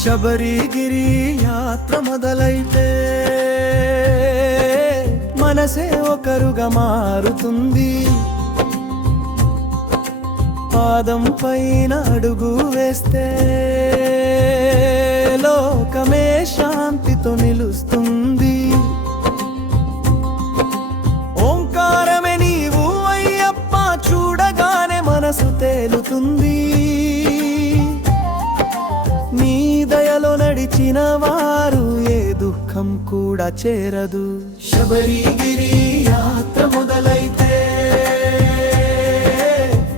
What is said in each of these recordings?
శబరిగిరి యాత్ర మొదలైతే మనసే ఒకరుగా మారుతుంది. పాదం పైన అడుగు వేస్తే లోకమే శాంతితో నిలుస్తుంది. ఓంకారమే నీవు అయ్యప్ప చూడగానే మనసు తేలుతుంది. దయలో వారు ఏ దుఃఖం కూడా చేరదు. శబరిగిరి యాత్ర మొదలైతే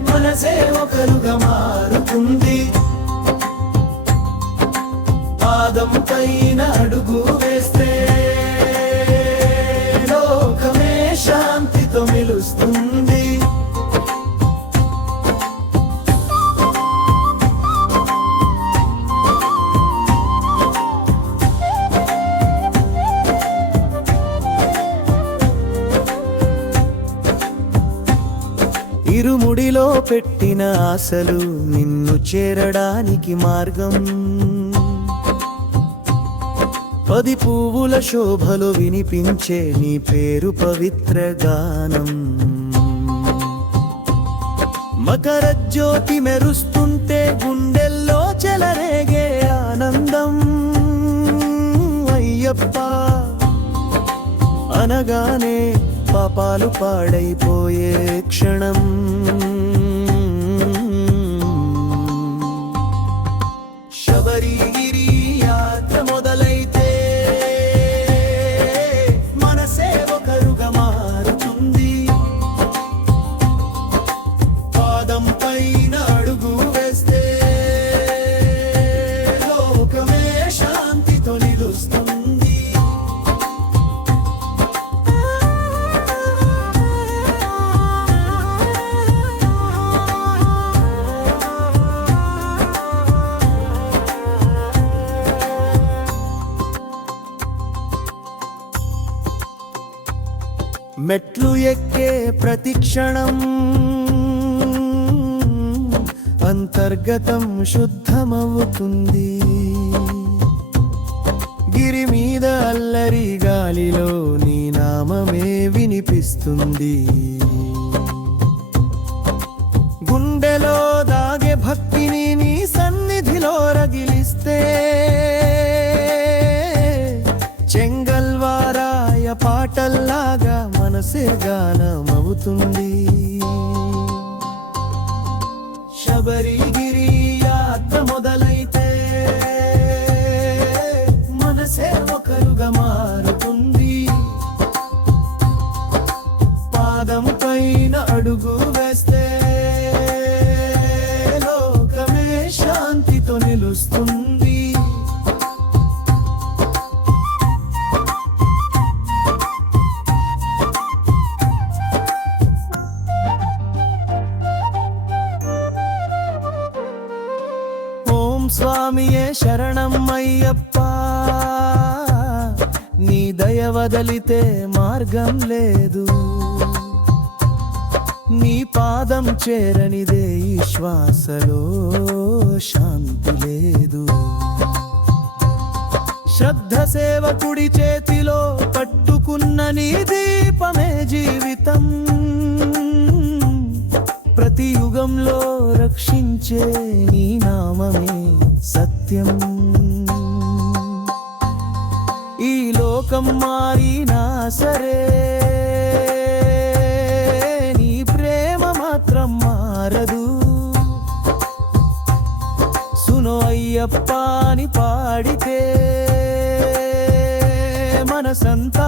మనసే ఒకరుగా మారుతుంది. పాదం పైన అడుగు ఇరుముడిలో పెట్టిన ఆశలు నిన్ను చేరడానికి మార్గం. పది పువ్వుల శోభలో వినిపించే నీ పేరు పవిత్ర గానం. మకర జ్యోతి మెరుస్తుంటే గుండెల్లో చెలరేగే ఆనందం. అయ్యప్ప అనగానే పాపాలు పాడైపోయే క్షణం. శబరి మెట్లు ఎక్కే ప్రతి క్షణం అంతర్గతం శుద్ధమవుతుంది. గిరి మీద అల్లరి గాలిలో నీ నామమే వినిపిస్తుంది. గుండెలో దాగే భక్తిని నీ సన్నిధిలో రగిలిస్తే. చెంగల్వారాయ పాటల్లాగా చేసే గానమవుతుంది. శబరిగిరి యాత్ర మొదలైతే మనసే ఒకరుగా మారుతుంది. పాదం పైన అడుగు వేస్తే లోకమే శాంతితో నిలుస్తుంది. స్వామియే శరణం అయ్యప్ప నీ దయ వదలితే మార్గం లేదు. నీ పాదం చేరనిదే ఈ శ్వాసలో శాంతి లేదు. శ్రద్ధ సేవకుడి చేతిలో పట్టుకున్న నీ దీపమే జీవితం. ప్రతి యుగంలో రక్షించే నీ నామమే సత్యం. ఈ లోకం మారినా సరే నీ ప్రేమ మాత్రం మారదు. సునో అయ్యప్ప అని పాడితే మనసంతా